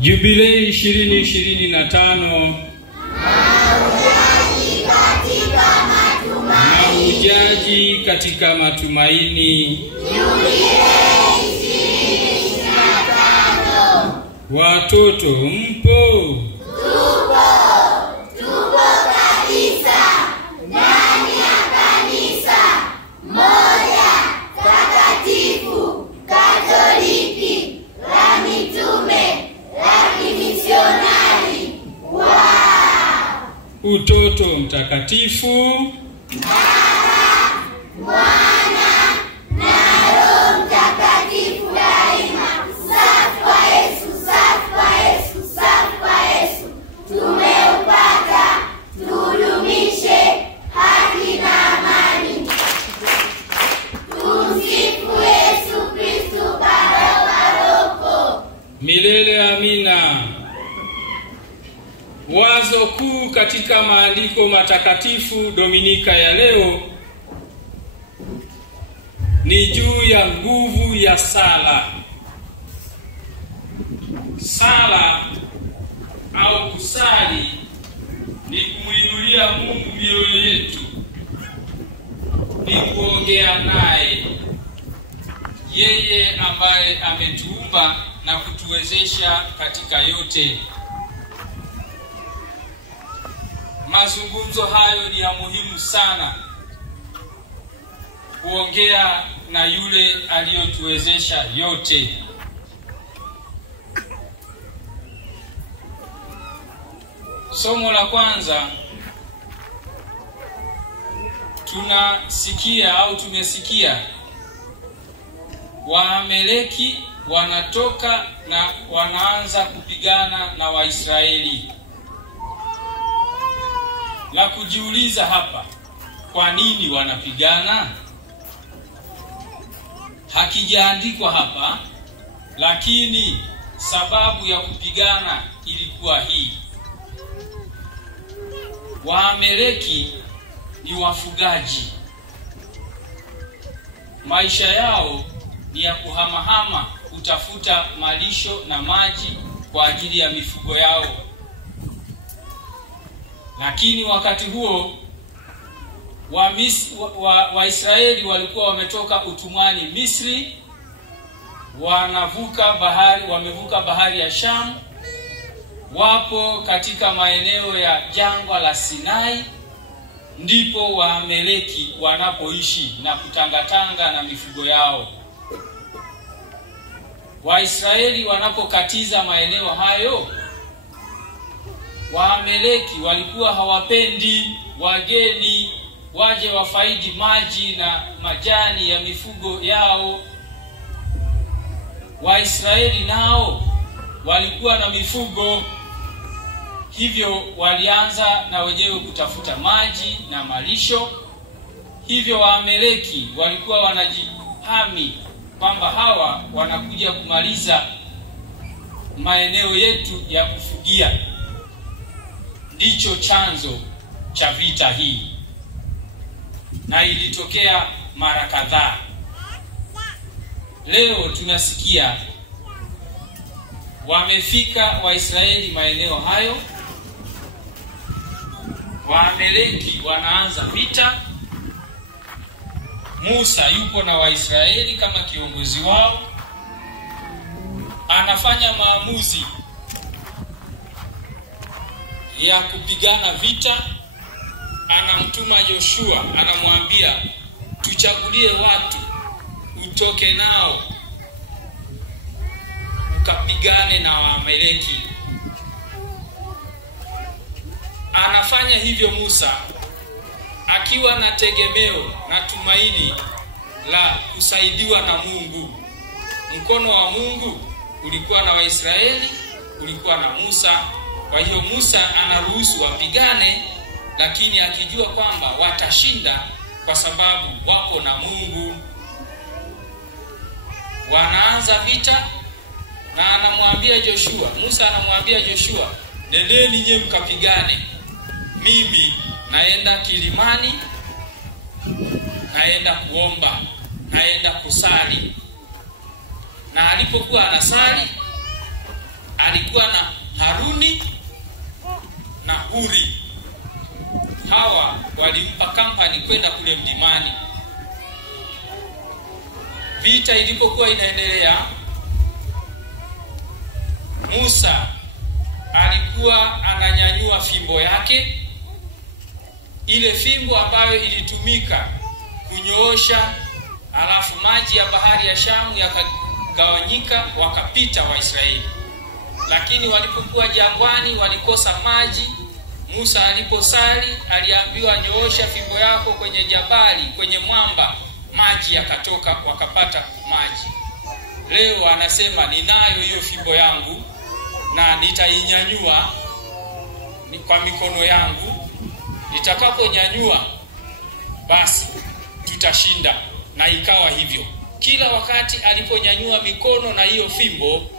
Jubilei 2025 Maujaji katika matumaini. Jubilei 2025. Watoto mpo? Tupo kabisa ndani ya kanisa moja takatifu Katoliki la mitume la kimisionari wa Utoto Mtakatifu, Baba, Mwana na Roho Mtakatifu daima. Safi kwa Yesu, safi kwa Yesu, safi kwa Yesu. Tumeupata, tudumishe haki na amani. Tumsifu Yesu Kristo Baba paroko. milele amina. Wazo kuu katika maandiko matakatifu Dominika ya leo ni juu ya nguvu ya sala. Sala au kusali ni kumuinulia Mungu mioyo yetu, ni kuongea naye, yeye ambaye ametuumba na kutuwezesha katika yote. Mazungumzo hayo ni ya muhimu sana, kuongea na yule aliyotuwezesha yote. Somo la kwanza, tumesikia Waamaleki wanatoka na wanaanza kupigana na Waisraeli. La kujiuliza hapa, kwa nini wanapigana? Hakijaandikwa hapa, lakini sababu ya kupigana ilikuwa hii. Waamaleki ni wafugaji. Maisha yao ni ya kuhamahama kutafuta malisho na maji kwa ajili ya mifugo yao. Lakini wakati huo Waisraeli walikuwa wametoka utumwani Misri, wamevuka bahari ya Shamu, wapo katika maeneo ya jangwa la Sinai, ndipo Waamaleki wanapoishi na kutangatanga na mifugo yao. Waisraeli wanapokatiza maeneo hayo, Waamaleki walikuwa hawapendi wageni waje wafaidi maji na majani ya mifugo yao. Waisraeli nao walikuwa na mifugo, hivyo walianza na wenyewe kutafuta maji na malisho. Hivyo Waamaleki walikuwa wanajihami kwamba hawa wanakuja kumaliza maeneo yetu ya kufugia. Ndicho chanzo cha vita hii, na ilitokea mara kadhaa. Leo tunasikia wamefika Waisraeli maeneo hayo, Waamaleki wanaanza vita. Musa yupo na Waisraeli kama kiongozi wao, anafanya maamuzi ya kupigana vita. Anamtuma Joshua, anamwambia tuchagulie watu utoke nao ukapigane na Waamaleki. Anafanya hivyo Musa akiwa na tegemeo na tumaini la kusaidiwa na Mungu. Mkono wa Mungu ulikuwa na Waisraeli, ulikuwa na Musa. Kwa hiyo Musa anaruhusu wapigane, lakini akijua kwamba watashinda kwa sababu wako na Mungu. Wanaanza vita na anamwambia Joshua, Musa anamwambia Joshua, nendeni nyie mkapigane. Mimi naenda kilimani, naenda kuomba, naenda kusali. Na alipokuwa anasali, alikuwa na Haruni na Huri. Hawa walimpa kampani kwenda kule mlimani. Vita ilipokuwa inaendelea, Musa alikuwa ananyanyua fimbo yake, ile fimbo ambayo ilitumika kunyoosha, alafu maji ya bahari ya Shamu yakagawanyika, wakapita Waisraeli. Lakini walipokuwa jangwani walikosa maji. Musa aliposali aliambiwa, nyoosha fimbo yako kwenye jabali, kwenye mwamba, maji yakatoka, wakapata maji. Leo anasema, ninayo hiyo fimbo yangu na nitainyanyua kwa mikono yangu. Nitakaponyanyua basi tutashinda. Na ikawa hivyo. Kila wakati aliponyanyua mikono na hiyo fimbo,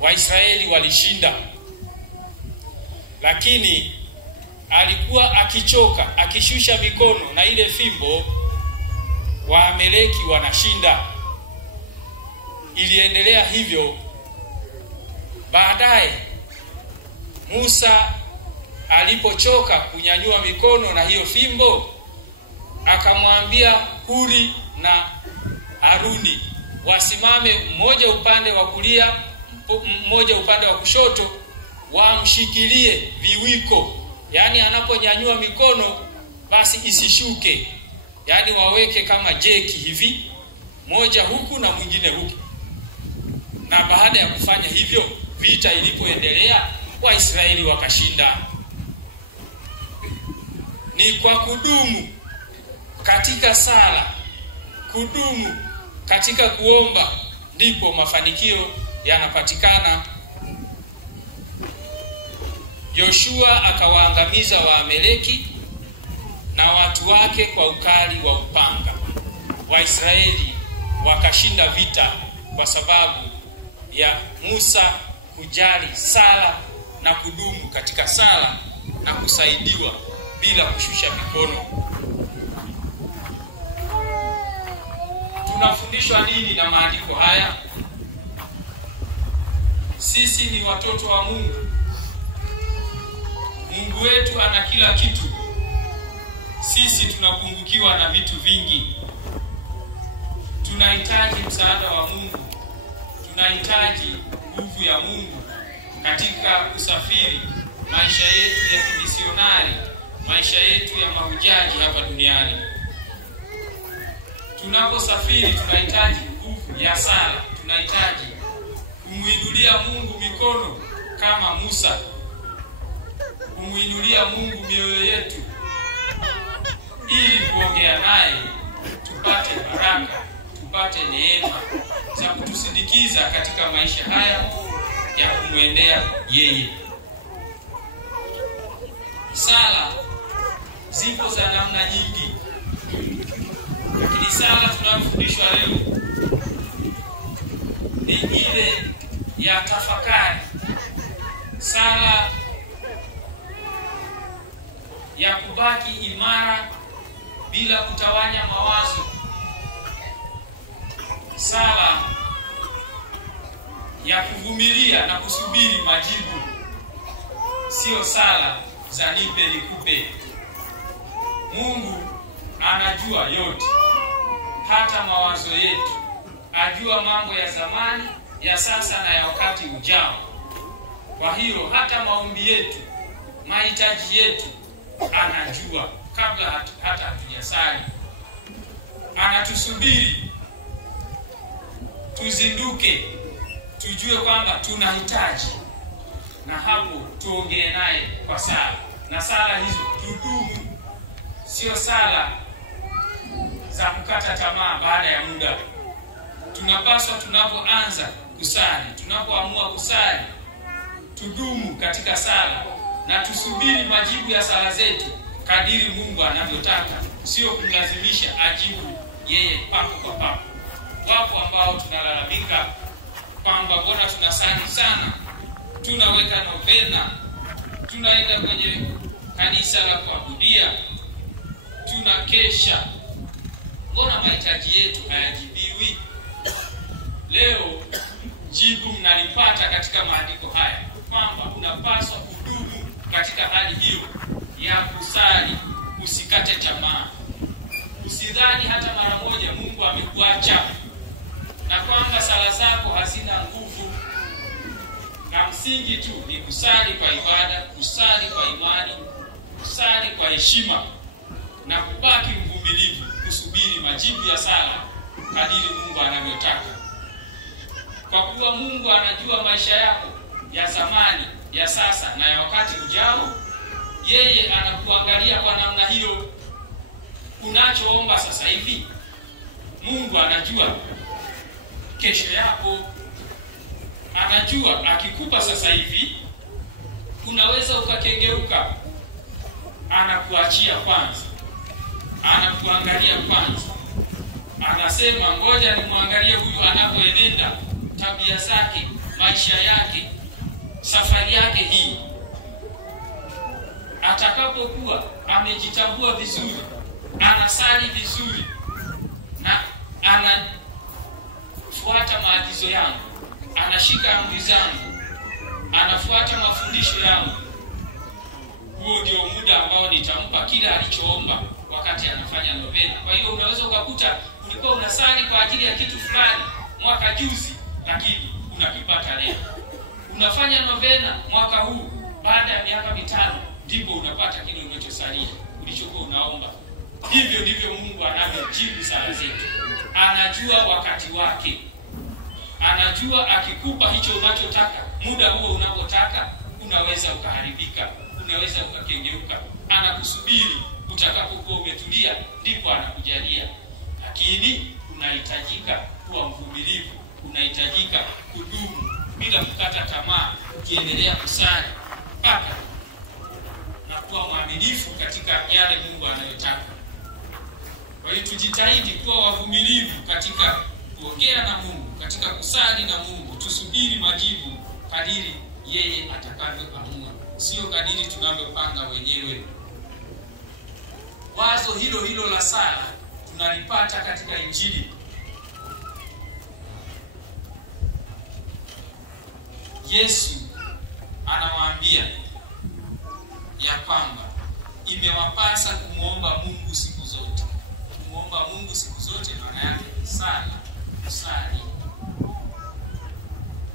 Waisraeli walishinda. Lakini alikuwa akichoka, akishusha mikono na ile fimbo, Waamaleki wanashinda. Iliendelea hivyo. Baadaye Musa alipochoka kunyanyua mikono na hiyo fimbo, akamwambia Huri na Haruni wasimame, mmoja upande wa kulia, mmoja upande wa kushoto, wamshikilie viwiko. Yaani anaponyanyua mikono basi isishuke. Yaani waweke kama jeki hivi, moja huku na mwingine huku. Na baada ya kufanya hivyo, vita ilipoendelea, Waisraeli wakashinda. Ni kwa kudumu katika sala, kudumu katika kuomba, ndipo mafanikio yanapatikana. Yoshua akawaangamiza Waamaleki na watu wake kwa ukali wa upanga. Waisraeli wakashinda vita kwa sababu ya Musa kujali sala na kudumu katika sala na kusaidiwa bila kushusha mikono. Tunafundishwa nini na maandiko haya? Sisi ni watoto wa Mungu. Mungu wetu ana kila kitu. Sisi tunapungukiwa na vitu vingi. Tunahitaji msaada wa Mungu. Tunahitaji nguvu ya Mungu katika kusafiri maisha yetu ya kimisionari, maisha yetu ya mahujaji hapa duniani. Tunaposafiri tunahitaji nguvu ya sala. Tunahitaji kumuinulia Mungu mikono kama Musa, kumuinulia Mungu mioyo yetu ili kuongea naye, tupate baraka, tupate neema za kutusindikiza katika maisha haya ya kumwendea yeye. Sala zipo za namna nyingi, lakini sala tunayofundishwa leo ni ile ya tafakari, sala ya kubaki imara bila kutawanya mawazo, sala ya kuvumilia na kusubiri majibu, sio sala za nipe nikupe. Mungu anajua yote, hata mawazo yetu. Ajua mambo ya zamani, ya sasa na ya wakati ujao. Kwa hiyo hata maombi yetu, mahitaji yetu anajua kabla hata hatujasali. Anatusubiri tuzinduke, tujue kwamba tunahitaji, na hapo tuongee naye kwa sala. Na sala hizo tudumu, sio sala za kukata tamaa baada ya muda. Tunapaswa tunapoanza kusali, tunapoamua kusali, tudumu katika sala na tusubiri majibu ya sala zetu kadiri Mungu anavyotaka, sio kumlazimisha ajibu yeye papo kwa papo. Wapo ambao tunalalamika kwamba mbona tunasali sana, tunaweka novena, tunaenda kwenye kanisa la kuabudia, tunakesha, mbona mahitaji yetu hayajibiwi? Leo jibu mnalipata katika maandiko haya, kwamba unapaswa kudumu katika hali hiyo ya kusali, usikate tamaa. Usidhani hata mara moja Mungu amekuacha na kwamba sala zako hazina nguvu. Na msingi tu ni kusali kwa ibada, kusali kwa imani, kusali kwa heshima na kubaki mvumilivu, kusubiri majibu ya sala kadiri Mungu anavyotaka. Kwa kuwa Mungu anajua maisha yako ya zamani, ya sasa na ya wakati ujao, yeye anakuangalia kwa namna hiyo. Unachoomba sasa hivi, Mungu anajua kesho yako. Anajua akikupa sasa hivi unaweza ukakengeuka. Anakuachia kwanza, anakuangalia kwanza. Anasema ngoja nimwangalie huyu anapoenenda, tabia zake, maisha yake, safari yake hii. Atakapokuwa amejitambua vizuri, anasali vizuri na anafuata maagizo yangu, anashika amri zangu, anafuata mafundisho yangu, huo ndio muda ambao nitampa kila alichoomba wakati anafanya novena. Kwa hiyo unaweza ukakuta ulikuwa unasali kwa ajili ya kitu fulani mwaka juzi, lakini unakipata leo. Unafanya novena mwaka huu, baada ya miaka 5 ndipo unapata kile unachosalia, ulichokuwa unaomba. Hivyo ndivyo Mungu anavyojibu sala zetu. Anajua wakati wake. Anajua akikupa hicho unachotaka, muda huo unapotaka, unaweza ukaharibika, unaweza ukakengeuka. Anakusubiri utakapokuwa umetulia, ndipo anakujalia. Lakini unahitajika kuwa mvumilivu, unahitajika kudumu bila kukata tamaa, ukiendelea kusali mpaka na kuwa mwaminifu katika yale Mungu anayotaka. Kwa hiyo tujitahidi kuwa wavumilivu katika kuongea na Mungu, katika kusali na Mungu. Tusubiri majibu kadiri yeye atakavyoamua, sio kadiri tunavyopanga wenyewe. Wazo hilo hilo la sala tunalipata katika Injili. Yesu anawaambia ya kwamba imewapasa kumwomba Mungu siku zote. Kumwomba Mungu siku zote maana yake sala, kusali,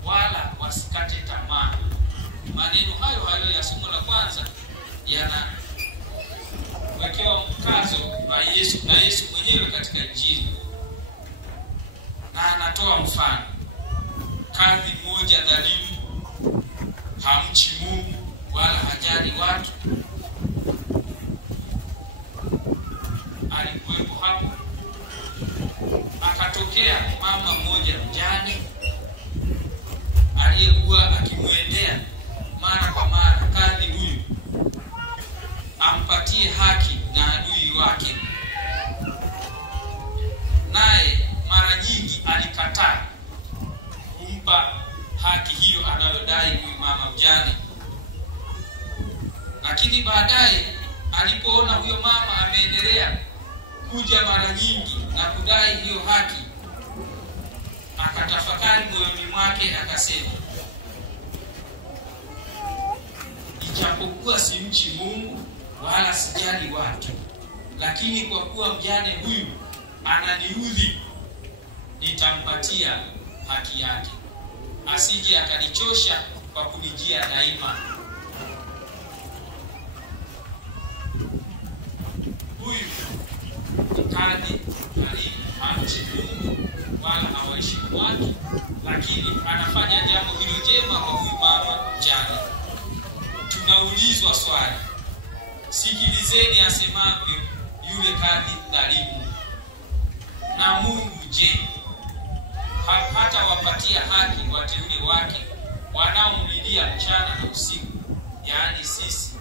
wala wasikate tamaa. Maneno hayo hayo ya somo la kwanza yanawekewa mkazo na Yesu mwenyewe katika Injili, na anatoa mfano. Kadhi mmoja dhalimu, hamchi Mungu wala hajali watu, alikuwepo hapo. Akatokea mama mmoja mjane aliyekuwa akimwendea mara kwa mara kadhi huyu ampatie haki na adui wake, naye mara nyingi alikataa kumpa haki hiyo anayodai huyu mama mjane. Lakini baadaye alipoona huyo mama ameendelea kuja mara nyingi na kudai hiyo haki, akatafakari moyoni mwake, akasema, ijapokuwa simchi Mungu wala sijali watu, lakini kwa kuwa mjane huyu ananiudhi, nitampatia haki yake, asije akanichosha kwa kunijia daima. Huyu kadhi dhalimu, hamchi Mungu wala hawaheshimu watu, lakini anafanya jambo hilo jema kwa huyu mama mjane. Tunaulizwa swali, sikilizeni asemavyo yule kadhi dhalimu. Na Mungu je, hata wapatia haki wateule wake wanaomlilia mchana na usiku, yaani sisi?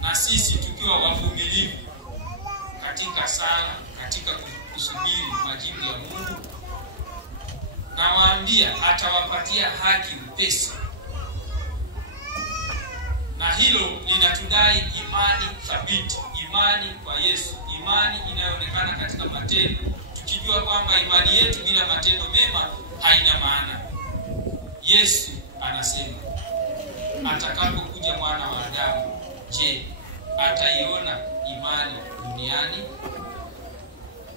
Na sisi tukiwa wavumilivu katika sala, katika kusubiri majibu ya Mungu, nawaambia atawapatia haki upesi. Na hilo linatudai imani thabiti, imani kwa Yesu, imani inayoonekana katika matendo, tukijua kwamba imani yetu bila matendo mema haina maana. Yesu anasema atakapokuja mwana wa Adamu, je, ataiona imani duniani?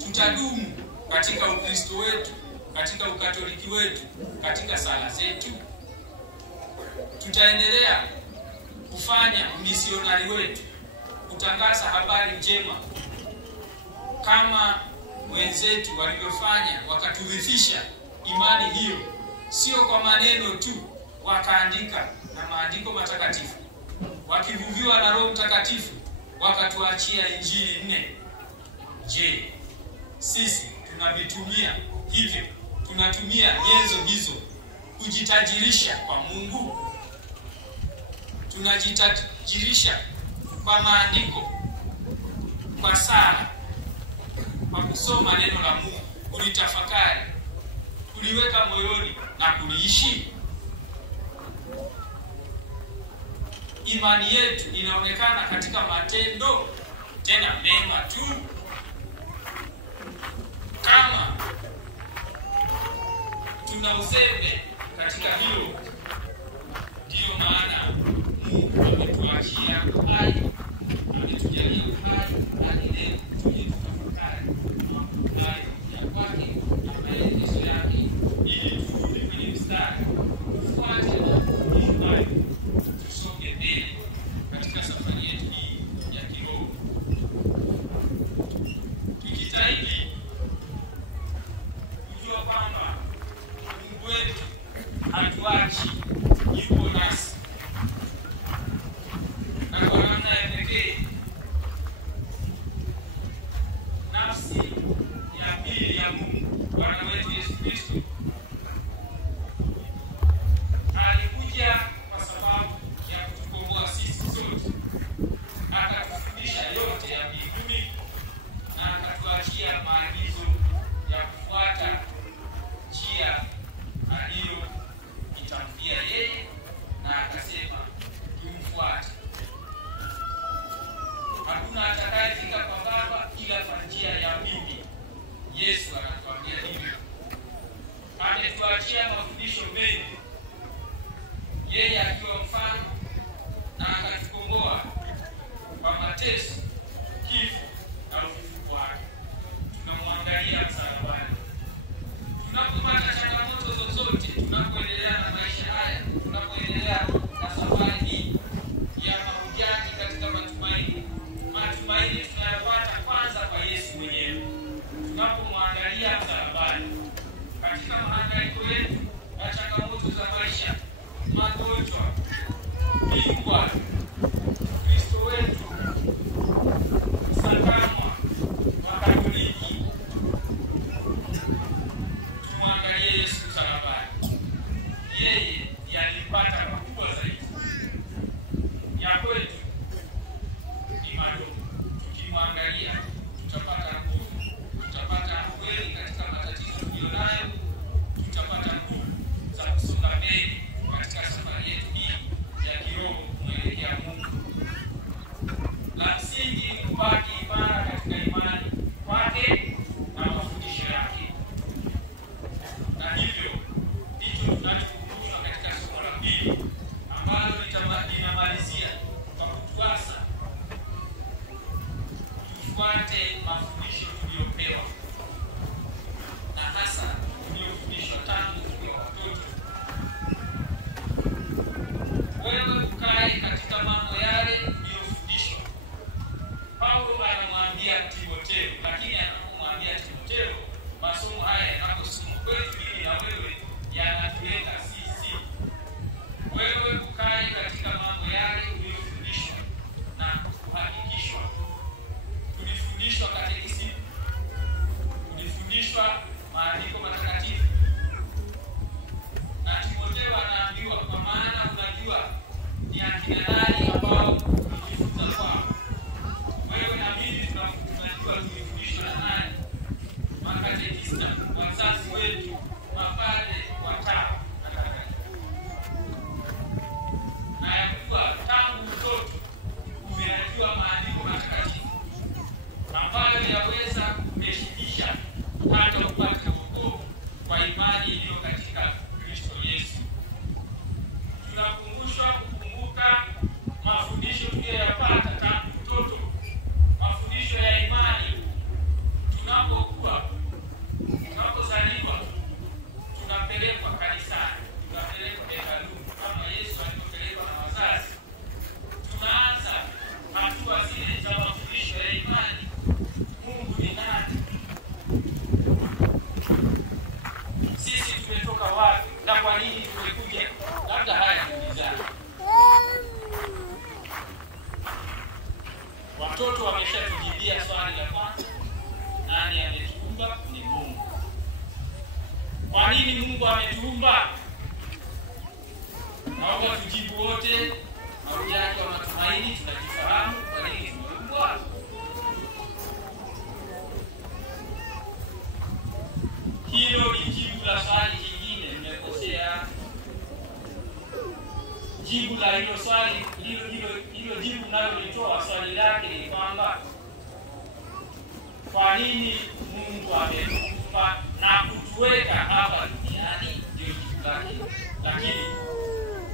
Tutadumu katika Ukristo wetu, katika Ukatoliki wetu, katika sala zetu? Tutaendelea kufanya misionari wetu, kutangaza habari njema kama wenzetu walivyofanya, wakaturithisha imani hiyo, sio kwa maneno tu, wakaandika na maandiko matakatifu, wakivuviwa na Roho Mtakatifu wakatuachia Injili 4. Je, sisi tunavitumia hivyo? Tunatumia nyenzo hizo kujitajirisha kwa Mungu? Tunajitajirisha kwa maandiko, kwa sala, kwa kusoma neno la Mungu, kulitafakari, kuliweka moyoni na kuliishi? Imani yetu inaonekana katika matendo, tena mema tu? Kama tuna uzembe katika hilo, ndiyo maana Mungu ametuachia uhai, ametujalia uhai, hadi leo tuje tutafakari makudai ya kwake na maelekezo yake, ili turudi kwenye mstari, tufuate uhai, tusonge mbele katika safari yetu hii ya kiroho. Tukijitahidi kujua kwamba Mungu wetu hatuachi, yupo nasi, na kwa namna ya pekee nafsi ya pili ya Mungu, Bwana wetu Yesu Kristo, alikuja kwa sababu ya kutukomboa sisi sote, akatufundisha yote ya mbinguni na akatuachia maagizo ya kufuata njia aliyoitamkia yeye, na akasema tumfuate. Hakuna atakayefika kwa Baba ila kwa njia ya mimi. Yesu anatuambia hivyo. Ametuachia mafundisho mengi, yeye akiwa mfano, na akatukomboa kwa mateso, kifo na ufufuo wake. Tunamwangalia msalabani. Tunapopata changamoto zozote, tunapoendelea na maisha haya, tunapoendelea na safari hii ya mahujaji katika matumaini, matumaini tunayopata kwanza kwa Yesu mwenyewe. Tunapomwangalia msalabani katika mahangaiko yetu na changamoto za maisha, magonjwa, mimba, Kristo wetu, Sakamwa, Wakatoliki, tumwangalie Yesu msalabani. Yeye alipata makubwa zaidi. Ya kwetu ni madogo. Tukimwangalia tutapata nguvu, tutapata kweli katika matatizo tuliyonayo, tutapata nguvu za kusonga mbele katika safari yetu hii ya kiroho kuelekea Mungu. La msingi ni kubaki imara katika imani kwake na mafundisho yake. Na hivyo ndicho tunachokumbushwa katika somo la pili, ambalo linamalizia kwa kutuasa tufuate mafundisho tuliyopewa, na hasa tuliyofundishwa tangu tukiwa watoto. Wewe ukae katika mambo yale uliyofundishwa. Paulo anamwambia Timotheo, lakini anapomwambia Timotheo, masomo haya yanaposomwa kwetu mimi na wewe yanatuleta sisi. Wewe ukae katika mambo yale uliyofundishwa na kuhakikishwa. Tulifundishwa katekisimu, tulifundishwa maandiko matakatifu, na Timotheo anaambiwa, kwa maana unajua ni akina nani ambao tulijifunza kwao. Wewe na mimi tunajua tulifundishwa na nani? Makatekista, wazazi wetu, mapadre, watawa na kadhalika. Na ya kuwa tangu mtoto umeyajua maandiko matakatifu ambayo yaweza kuheshimisha hata upate wokovu kwa imani iliyo katika Naomba tujibu wote maombi yake kwa matumaini, tunajifahamu kwa nini tumeumbwa. Hilo ni jibu la swali jingine, mmekosea. Jibu la hilo swali, hilo jibu nalolitoa swali lake ni kwamba kwa nini Mungu ametuumba na kutuweka hapa duniani, ndio jibu lake. Lakini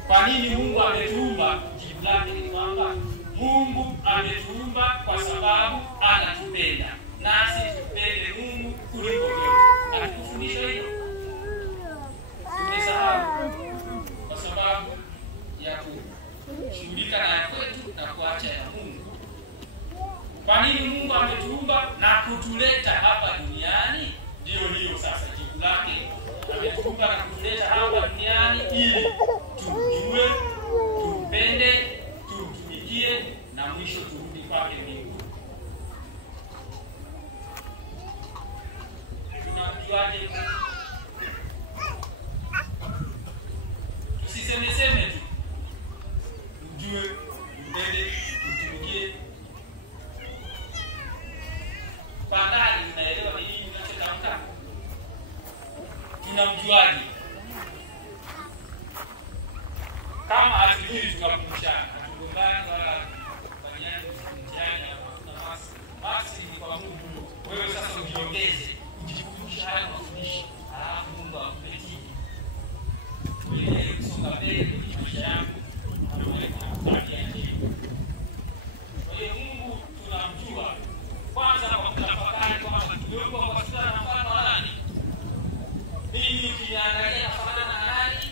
kwa nini Mungu ametuumba, jibu lake ni kwamba Mungu ametuumba kwa sababu anatupenda, nasi tupende Mungu kuliko vyote. Alikufundisha hilo? Tumesahau kwa sababu ya kushughulika na kwetu na kuacha ya Mungu. Kwa nini Mungu ametuumba na kutuleta hapa duniani? Ndio hiyo sasa jibu lake. Ametuumba na kutuleta hapa duniani ili tumjue, tumpende, tumtumikie na mwisho turudi kwake mbinguni. Tunamjuaje? Tusisemeseme tu. Mjue, mpende, mtumikie. Kwa ndani unaelewa ni nini unachotamka? Tunamjuaje? Kama hatujui tunakumshana, hatugombani wala kufanyana mtihani na hatuna masi ni kwa Mungu. Wewe sasa ujiongeze, ujikumbushe haya mafundisho, alafu Mungu akupe tija. Uendelee kusonga mbele kwenye maisha yako. Kwa hiyo Mungu tunamjua kwanza kwa kutafakari kwamba tumeumbwa kwa sura na mfano wa nani. Mimi ukiniangalia nafanana na nani?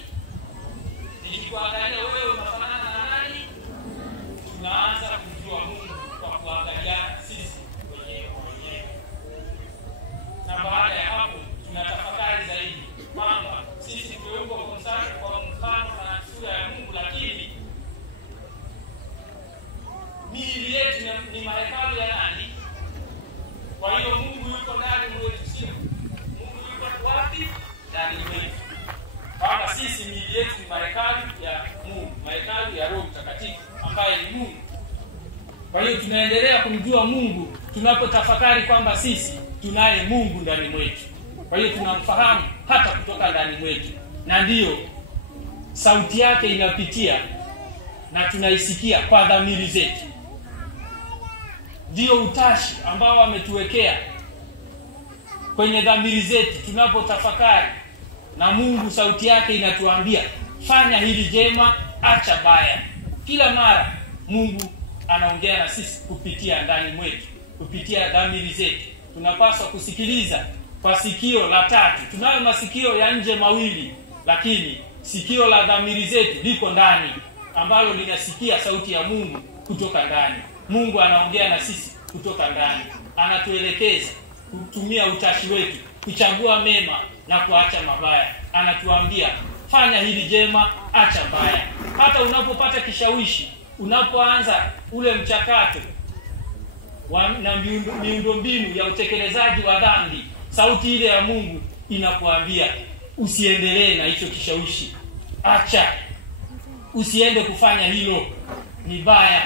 Nikikuangalia wewe unafanana na nani? Tunaanza kumjua Mungu kwa kuangalia sisi wenyewe kwa wenyewe. Na baada ya hapo tunatafakari zaidi kwamba sisi tumeumbwa kwa mfano na sura ya Mungu, lakini miili yetu ni mahekalu ya nani? Kwa hiyo Mungu yuko ndani mwetu, sio? Mungu yuko wapi? Ndani mwetu. Kwamba sisi miili yetu ni mahekalu ya Mungu, mahekalu ya Roho Mtakatifu ambaye ni Mungu. Kwa hiyo tunaendelea kumjua Mungu tunapotafakari kwamba sisi tunaye Mungu ndani mwetu. Kwa hiyo tunamfahamu hata kutoka ndani mwetu, na ndiyo sauti yake inapitia na tunaisikia kwa dhamiri zetu. Ndio utashi ambao ametuwekea kwenye dhamiri zetu tunapotafakari, na Mungu sauti yake inatuambia fanya hili jema, acha baya. Kila mara Mungu anaongea na sisi kupitia ndani mwetu, kupitia dhamiri zetu. Tunapaswa kusikiliza kwa sikio la tatu. Tunayo masikio ya nje mawili, lakini sikio la dhamiri zetu liko ndani, ambalo linasikia sauti ya Mungu kutoka ndani. Mungu anaongea na sisi kutoka ndani, anatuelekeza kutumia utashi wetu kuchagua mema na kuacha mabaya. Anatuambia fanya hili jema, acha baya. Hata unapopata kishawishi, unapoanza ule mchakato na miundombinu ya utekelezaji wa dhambi, sauti ile ya Mungu inakuambia usiendelee na hicho kishawishi, acha, usiende kufanya hilo, ni baya.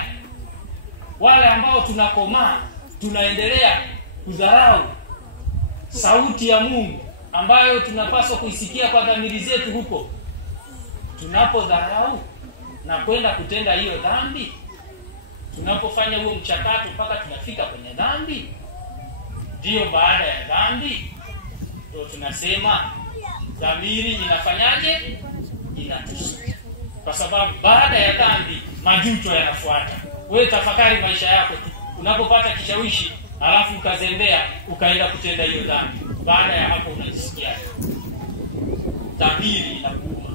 Wale ambao tunakomaa, tunaendelea kudharau sauti ya Mungu ambayo tunapaswa kuisikia kwa dhamiri zetu huko, tunapodharau na kwenda kutenda hiyo dhambi, tunapofanya huo mchakato mpaka tunafika kwenye dhambi, ndio baada ya dhambi ndio tunasema dhamiri inafanyaje? Inatusuta. Kwa sababu baada ya dhambi majuto yanafuata. Wewe tafakari maisha yako tu. Unapopata kishawishi alafu ukazembea ukaenda kutenda hiyo dhambi, baada ya hapo unajisikia dhamiri inakuuma,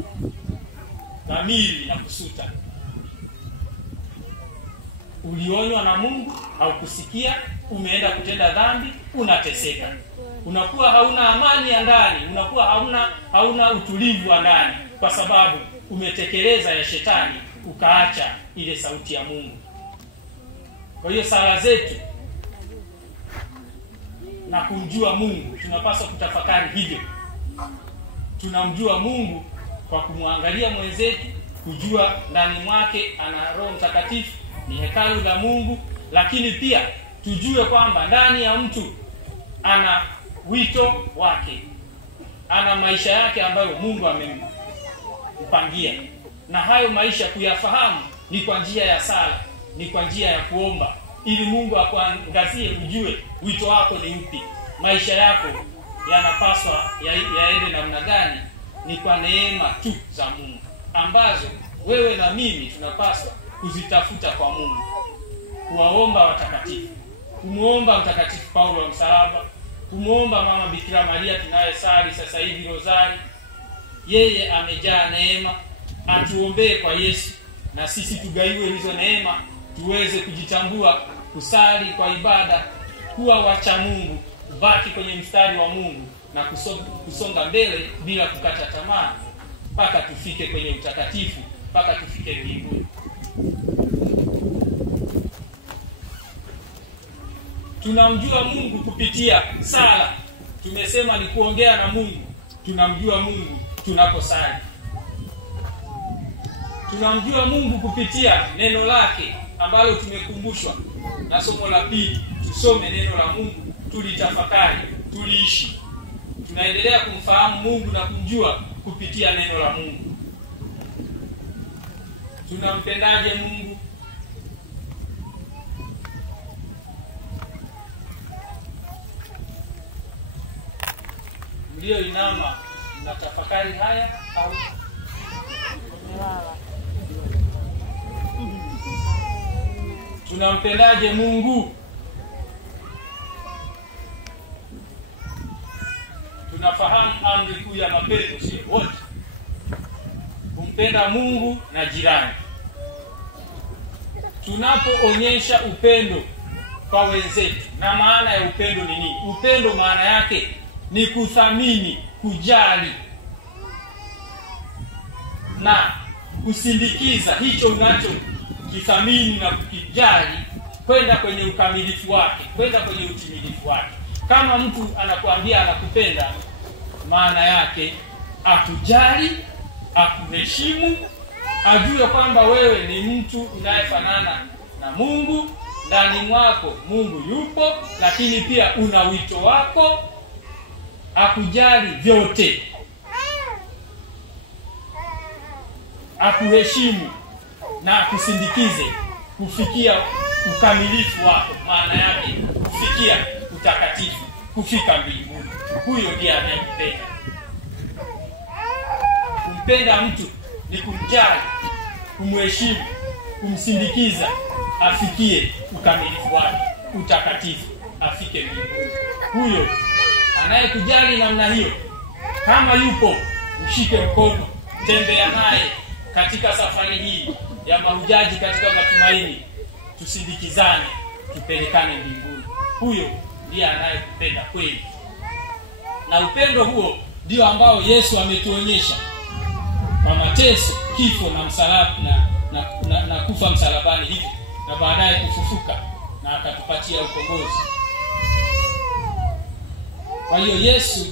dhamiri inakusuta. Ulionywa na Mungu, haukusikia, umeenda kutenda dhambi, unateseka. Unakuwa hauna amani ya ndani, unakuwa hauna utulivu wa ndani, kwa sababu umetekeleza ya shetani, ukaacha ile sauti ya Mungu. Kwa hiyo sala zetu na kumjua Mungu, tunapaswa kutafakari hivyo. Tunamjua Mungu kwa kumwangalia mwenzetu, kujua ndani mwake ana Roho Mtakatifu, ni hekalu la Mungu, lakini pia tujue kwamba ndani ya mtu ana wito wake, ana maisha yake ambayo Mungu amempangia, na hayo maisha kuyafahamu ni kwa njia ya sala, ni kwa njia ya kuomba, ili Mungu akuangazie ujue wito wako ni upi, maisha yako yanapaswa yaende namna gani. Ni kwa neema tu za Mungu ambazo wewe na mimi tunapaswa kuzitafuta kwa Mungu, kuwaomba watakatifu, kumuomba Mtakatifu Paulo wa Msalaba, kumuomba Mama Bikira Maria tunayesali sasa hivi rozari. Yeye amejaa neema, atuombee kwa Yesu, na sisi tugaiwe hizo neema, tuweze kujitambua, kusali kwa ibada, kuwa wacha Mungu, kubaki kwenye mstari wa Mungu na kusonga mbele bila kukata tamaa mpaka tufike kwenye utakatifu, mpaka tufike mbinguni. Tunamjua Mungu kupitia sala. Tumesema ni kuongea na Mungu. Tunamjua Mungu tunaposali. Tunamjua Mungu kupitia neno lake ambalo tumekumbushwa na somo la pili. Tusome neno la Mungu, tulitafakari, tuliishi. Tunaendelea kumfahamu Mungu na kumjua kupitia neno la Mungu. Tunampendaje Mungu? Mlio inama mnatafakari haya au tunampendaje Mungu? Tunafahamu amri kuu ya mapendo sio wote, kumpenda Mungu na jirani. Tunapoonyesha upendo kwa wenzetu, na maana ya upendo ni nini? Upendo maana yake ni kuthamini, kujali na kusindikiza hicho unacho kithamini na kukijali kwenda kwenye ukamilifu wake, kwenda kwenye utimilifu wake. Kama mtu anakuambia anakupenda, maana yake akujali, akuheshimu, ajue kwamba wewe ni mtu unayefanana na Mungu, ndani mwako Mungu yupo, lakini pia una wito wako, akujali vyote, akuheshimu na akusindikize kufikia ukamilifu wako, maana yake kufikia utakatifu, kufika mbinguni. Huyo ndiye anayempenda. Kumpenda mtu ni kumjali, kumheshimu, kumsindikiza afikie ukamilifu wake, utakatifu, afike mbinguni. Huyo anayekujali namna hiyo, kama yupo, mshike mkono, tembea naye katika safari hii ya mahujaji katika matumaini, tusindikizane, tupelekane mbinguni. Huyo ndiye anayekupenda kweli. Na upendo huo ndio ambao Yesu ametuonyesha kwa mateso, kifo na msalaba na kufa msalabani hivi, na baadaye kufufuka na akatupatia ukombozi. Kwa hiyo Yesu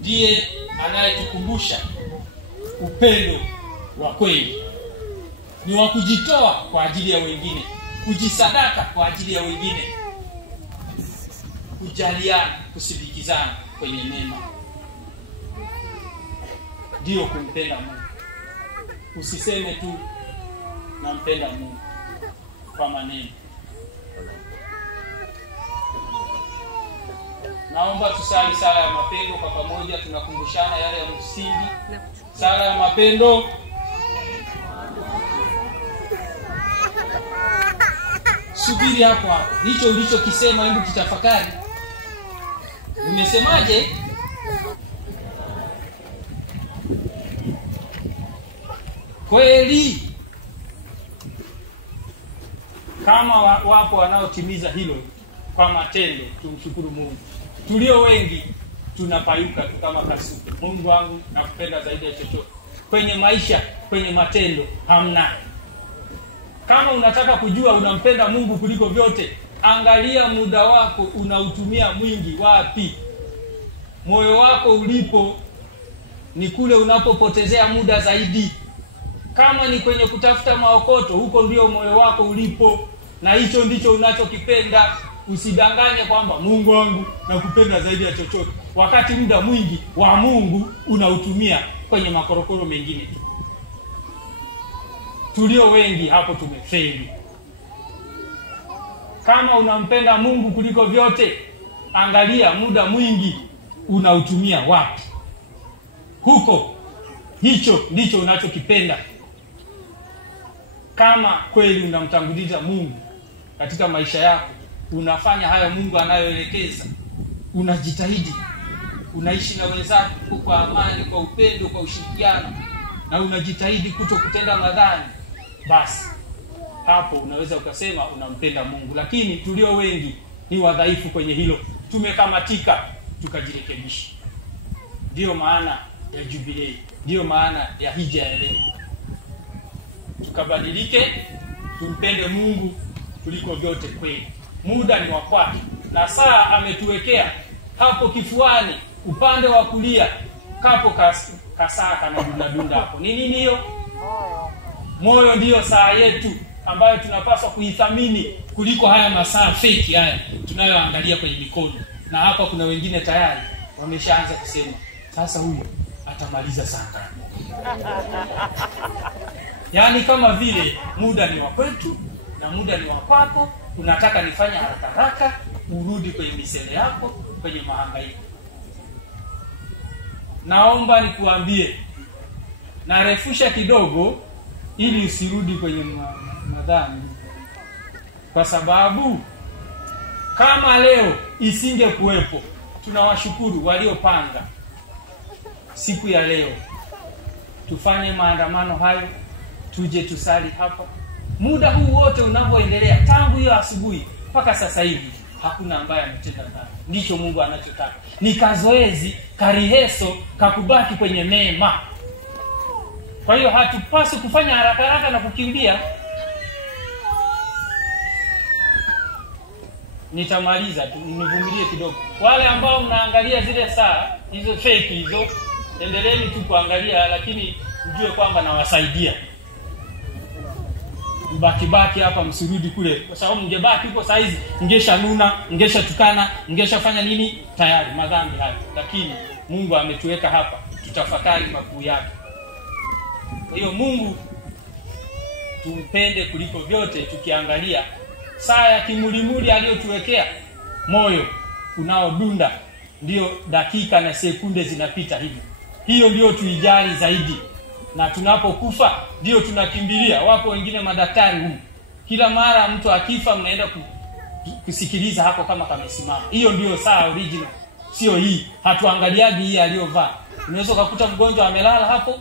ndiye anayetukumbusha upendo wa kweli. Ni wa kujitoa kwa ajili ya wengine, kujisadaka kwa ajili ya wengine, kujaliana, kusindikizana kwenye neema. Ndio kumpenda Mungu. Usiseme tu nampenda Mungu kwa maneno. Naomba tusali sala ya mapendo kwa pamoja, tunakumbushana yale ya msingi. Sala ya mapendo. Subiri hapo hapo. Hicho ulichokisema hebu kitafakari. Umesemaje? Kweli. Kama wapo wanaotimiza hilo kwa matendo, tumshukuru Mungu. Tulio wengi tunapayuka tu kama kasuku. Mungu wangu nakupenda zaidi ya chochote. Kwenye maisha, kwenye matendo hamna. Kama unataka kujua unampenda Mungu kuliko vyote, angalia muda wako unautumia mwingi wapi. Moyo wako ulipo ni kule unapopotezea muda zaidi. Kama ni kwenye kutafuta maokoto, huko ndio moyo wako ulipo, na hicho ndicho unachokipenda. Usidanganye kwamba Mungu wangu nakupenda zaidi ya chochote, wakati muda mwingi wa Mungu unautumia kwenye makorokoro mengine tu. Tulio wengi hapo tumefeli. Kama unampenda Mungu kuliko vyote, angalia muda mwingi unautumia wapi. Huko, hicho ndicho unachokipenda. Kama kweli unamtanguliza Mungu katika maisha yako, unafanya hayo Mungu anayoelekeza, unajitahidi, unaishi na wenzako kwa amani, kwa upendo, kwa ushirikiano, na unajitahidi kutokutenda madhambi, basi hapo unaweza ukasema unampenda Mungu. Lakini tulio wengi ni wadhaifu kwenye hilo, tumekamatika, tukajirekebisha. Ndio maana ya jubilei, ndio maana ya hija ya leo. Tukabadilike, tumpende Mungu kuliko vyote kweli. Muda ni wa kwake, na saa ametuwekea hapo kifuani upande wa kulia, kapo kasaa kana dunda hapo. Ni nini hiyo? Moyo ndio saa yetu ambayo tunapaswa kuithamini kuliko haya masaa fake haya tunayoangalia kwenye mikono. Na hapa kuna wengine tayari wameshaanza kusema, sasa huyu atamaliza saa ngapi? Yaani kama vile muda ni wa kwetu na muda ni wa kwako, unataka nifanye haraka haraka urudi kwenye misele yako, kwenye mahangaiko. Naomba nikuambie, narefusha kidogo ili usirudi kwenye madhambi. Kwa sababu kama leo isinge kuwepo, tunawashukuru waliopanga siku ya leo tufanye maandamano hayo, tuje tusali hapa. Muda huu wote unavyoendelea tangu hiyo asubuhi mpaka sasa hivi, hakuna ambaye ametenda dhambi. Ndicho Mungu anachotaka. Ni kazoezi, kariheso, kakubaki kwenye mema. Kwa hiyo hatupaswi kufanya haraka haraka na kukimbia. Nitamaliza tu, nivumilie kidogo. Wale ambao mnaangalia zile saa hizo fake hizo, endeleeni tu kuangalia, lakini mjue kwamba nawasaidia. Mbaki hapa, msirudi kule, kwa sababu mngebaki huko saa hizi mngesha nuna, mngesha tukana, mngesha fanya nini, tayari madhambi hayo. Lakini Mungu ametuweka hapa tutafakari makuu yake. Kwa hiyo Mungu tumpende kuliko vyote, tukiangalia saa ya kimulimuli aliyotuwekea, moyo unaodunda, ndio dakika na sekunde zinapita hivi. Hiyo ndio tuijali zaidi. Na tunapokufa ndio tunakimbilia. Wapo wengine madaktari huko, kila mara mtu akifa mnaenda kusikiliza hapo kama kamesimama. Hiyo ndio saa original, sio hii. Hatuangaliaji hii aliyovaa. Unaweza kukuta mgonjwa amelala hapo,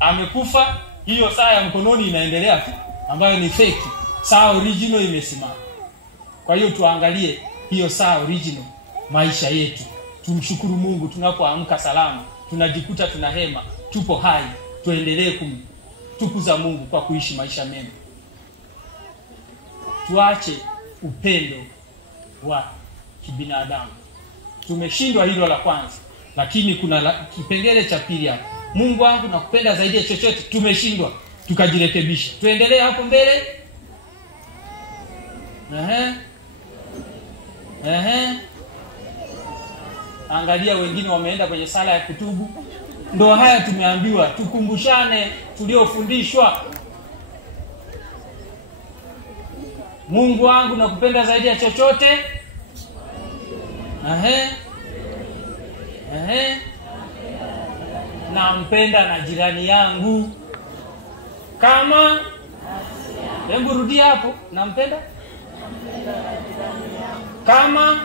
amekufa, hiyo saa ya mkononi inaendelea tu, ambayo ni fake. Saa original imesimama. Kwa hiyo tuangalie hiyo saa original, maisha yetu. Tumshukuru Mungu tunapoamka salama, tunajikuta tuna hema, tupo hai. Tuendelee kumtukuza Mungu kwa kuishi maisha mema. Tuache upendo wa kibinadamu. Tumeshindwa hilo la kwanza, lakini kuna kipengele cha pili hapa. Mungu wangu nakupenda zaidi ya chochote. Tumeshindwa, tukajirekebisha. Tuendelee hapo mbele. Angalia wengine wameenda kwenye sala ya kutubu. Ndio haya tumeambiwa, tukumbushane tuliofundishwa. Mungu wangu nakupenda zaidi ya chochote. Nampenda na jirani yangu kama. Hebu rudia hapo, nampenda kama.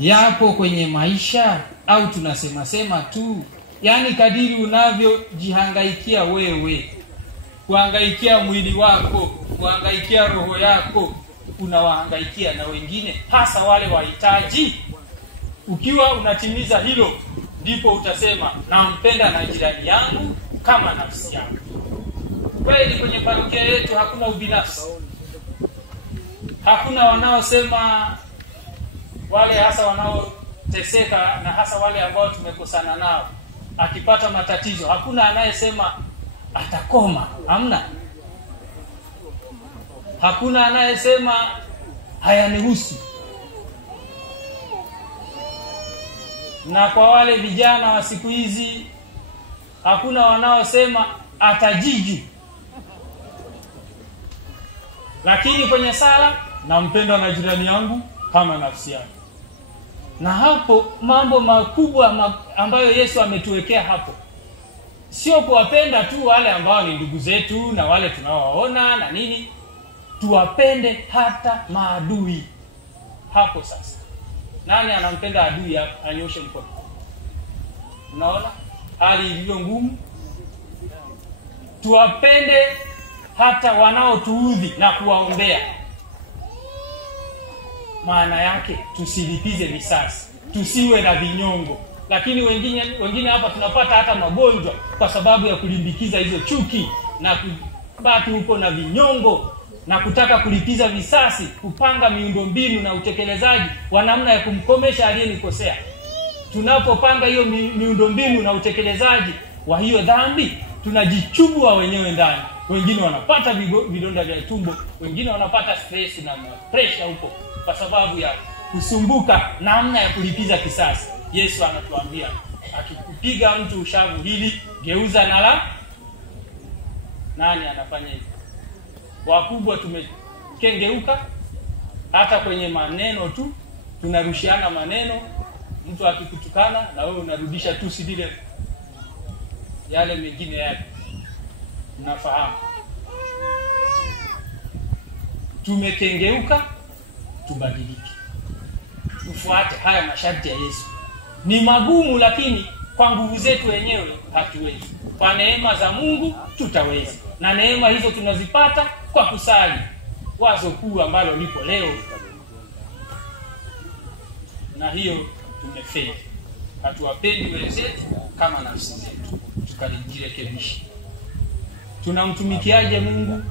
Yapo kwenye maisha au tunasema sema tu? Yaani kadiri unavyojihangaikia wewe, kuhangaikia mwili wako, kuhangaikia roho yako, unawahangaikia na wengine, hasa wale wahitaji. Ukiwa unatimiza hilo, ndipo utasema nampenda na jirani yangu kama nafsi yangu. Kweli kwenye parokia yetu hakuna ubinafsi. Hakuna wanaosema, wale hasa wanaoteseka na hasa wale ambao tumekosana nao, akipata matatizo, hakuna anayesema atakoma. Hamna. Hakuna anayesema hayanihusu. Na kwa wale vijana wa siku hizi hakuna wanaosema atajiju. Lakini kwenye sala, nampenda na jirani yangu kama nafsi yangu. Na hapo mambo makubwa ambayo Yesu ametuwekea hapo. Sio kuwapenda tu wale ambao ni ndugu zetu na wale tunaowaona na nini. Tuwapende hata maadui. Hapo sasa. Nani anampenda adui hapa? Anyoshe mkono. Unaona hali ilivyo ngumu. Tuwapende hata wanaotuudhi na kuwaombea. Maana yake tusilipize visasi, tusiwe na vinyongo. Lakini wengine hapa tunapata hata magonjwa kwa sababu ya kulimbikiza hizo chuki na kubaki huko na vinyongo na kutaka kulipiza visasi, kupanga miundombinu na utekelezaji wa namna ya kumkomesha aliyenikosea. Tunapopanga hiyo miundombinu na utekelezaji wa hiyo dhambi, tunajichubua wenyewe ndani. Wengine wanapata vidonda vya tumbo, wengine wanapata stress na pressure huko kwa sababu ya kusumbuka namna ya kulipiza kisasi. Yesu anatuambia, akikupiga mtu ushavu hili, geuza na la. Nani anafanya hivyo? Wakubwa tumekengeuka. Hata kwenye maneno tu tunarushiana maneno. Mtu akikutukana na wewe unarudisha tu sidile yale mengine yake. Unafahamu? Tumekengeuka. Tubadilike, tufuate haya masharti ya Yesu. Ni magumu, lakini kwa nguvu zetu wenyewe hatuwezi. Kwa neema za Mungu tutaweza, na neema hizo tunazipata kwa kusali. Wazo kuu ambalo lipo leo, na hiyo tumefeli. Hatuwapendi wenzetu kama nafsi zetu, tukajirekebisha. Tunamtumikiaje Mungu?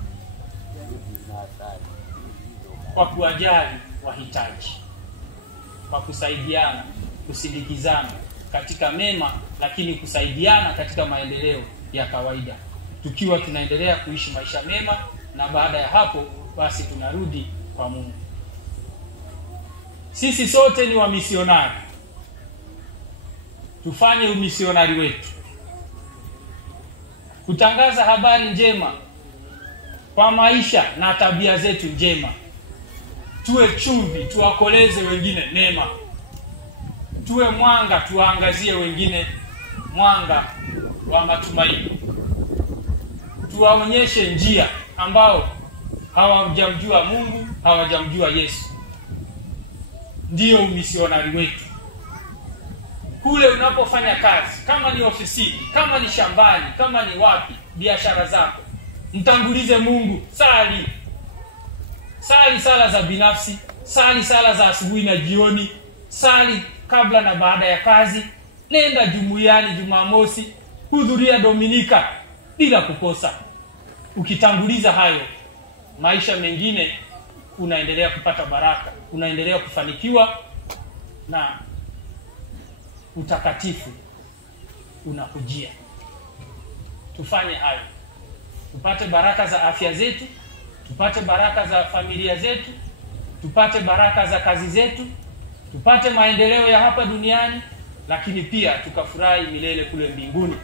Kwa kuwajali wahitaji, kwa kusaidiana, kusindikizana katika mema, lakini kusaidiana katika maendeleo ya kawaida, tukiwa tunaendelea kuishi maisha mema, na baada ya hapo basi tunarudi kwa Mungu. Sisi sote ni wamisionari. Tufanye umisionari wetu, kutangaza habari njema kwa maisha na tabia zetu njema. Tuwe chumvi, tuwakoleze wengine neema. Tuwe mwanga, tuwaangazie wengine mwanga wa matumaini. Tuwaonyeshe njia ambao hawajamjua Mungu, hawajamjua Yesu. Ndiyo umisionari wetu. Kule unapofanya kazi, kama ni ofisini, kama ni shambani, kama ni wapi, biashara zako, mtangulize Mungu. Sali sala za binafsi, sali sala za asubuhi na jioni, sali kabla na baada ya kazi, nenda jumuiani Jumamosi, hudhuria Dominika bila kukosa. Ukitanguliza hayo, maisha mengine unaendelea kupata baraka, unaendelea kufanikiwa, na utakatifu unakujia. Tufanye hayo, tupate baraka za afya zetu, tupate baraka za familia zetu, tupate baraka za kazi zetu, tupate maendeleo ya hapa duniani, lakini pia tukafurahi milele kule mbinguni.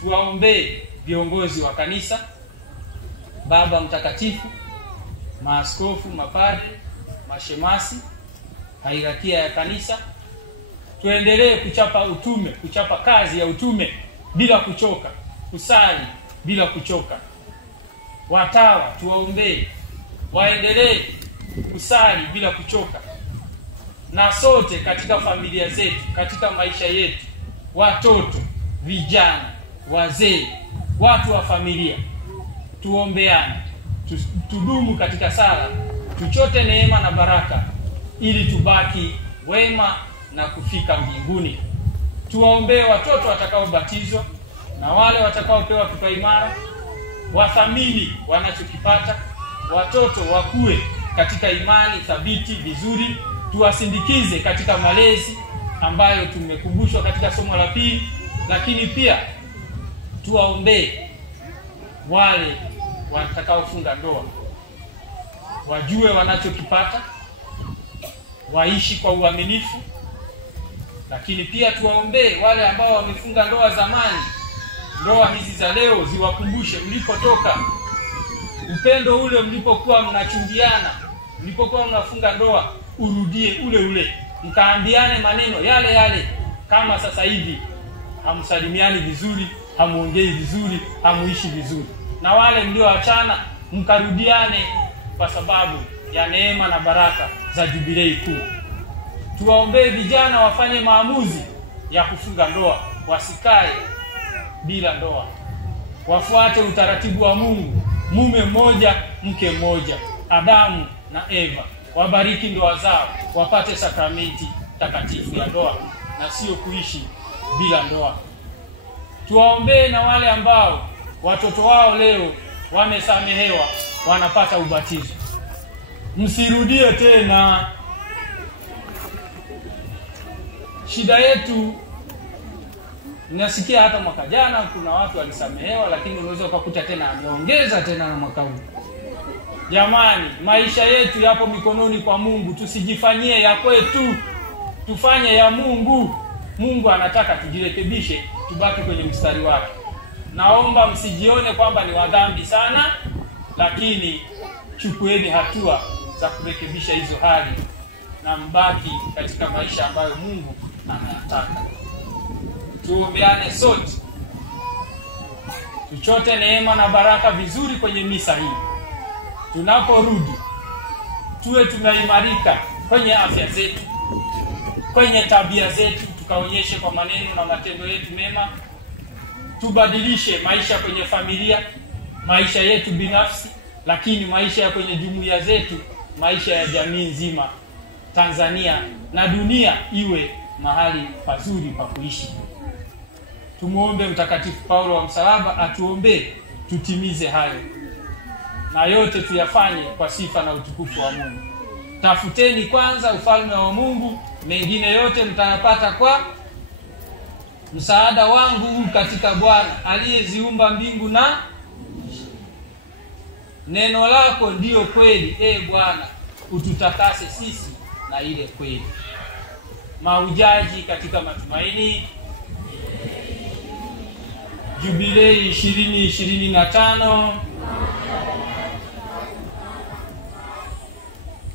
Tuwaombee viongozi wa kanisa, Baba Mtakatifu, maaskofu, mapadri, mashemasi, hierarkia ya kanisa. Tuendelee kuchapa kazi ya utume bila kuchoka, kusali bila kuchoka. Watawa tuwaombee, waendelee kusali bila kuchoka. Na sote katika familia zetu, katika maisha yetu, watoto, vijana, wazee, watu wa familia, tuombeane, tudumu katika sala, tuchote neema na baraka ili tubaki wema na kufika mbinguni. Tuwaombee watoto watakaobatizwa na wale watakaopewa kipaimara, wathamini wanachokipata. Watoto wakue katika imani thabiti vizuri, tuwasindikize katika malezi ambayo tumekumbushwa katika somo la pili, lakini pia tuwaombee wale watakaofunga ndoa, wajue wanachokipata, waishi kwa uaminifu. Lakini pia tuwaombee wale ambao wamefunga ndoa zamani, ndoa hizi za leo ziwakumbushe mlipotoka, upendo ule mlipokuwa mnachungiana, mlipokuwa mnafunga ndoa urudie ule ule, mkaambiane maneno yale yale. Kama sasa hivi hamsalimiani vizuri, hamuongei vizuri, hamuishi vizuri. Na wale mlioachana mkarudiane kwa sababu ya neema na baraka za jubilei kuu. Tuwaombee vijana wafanye maamuzi ya kufunga ndoa, wasikae bila ndoa, wafuate utaratibu wa Mungu, mume mmoja mke mmoja, Adamu na Eva. Wabariki ndoa zao, wapate sakramenti takatifu ya ndoa na sio kuishi bila ndoa. Tuwaombee na wale ambao watoto wao leo wamesamehewa, wanapata ubatizo. Msirudie tena. Shida yetu, nasikia hata mwaka jana kuna watu walisamehewa, lakini unaweza ukakuta tena ameongeza tena na mwaka huu. Jamani, maisha yetu yapo mikononi kwa Mungu, tusijifanyie ya kwetu, tufanye ya Mungu. Mungu anataka tujirekebishe, tubaki kwenye mstari wake. Naomba msijione kwamba ni wadhambi sana, lakini chukueni hatua za kurekebisha hizo hali na mbaki katika maisha ambayo Mungu anataka. Tuombeane sote, tuchote neema na baraka vizuri kwenye misa hii. Tunaporudi tuwe tunaimarika kwenye afya zetu, kwenye tabia zetu, tukaonyeshe kwa maneno na matendo yetu mema. Tubadilishe maisha kwenye familia, maisha yetu binafsi, lakini maisha ya kwenye jumuiya zetu, maisha ya jamii nzima. Tanzania na dunia iwe mahali pazuri pa kuishi. Tumuombe Mtakatifu Paulo wa Msalaba atuombee tutimize hayo, na yote tuyafanye kwa sifa na utukufu wa Mungu. Tafuteni kwanza ufalme wa Mungu, mengine yote mtayapata kwa msaada wangu katika Bwana aliyeziumba mbingu na neno lako ndiyo kweli. Bwana, ututakase sisi na ile kweli. Mahujaji katika matumaini, Jubilei 2025.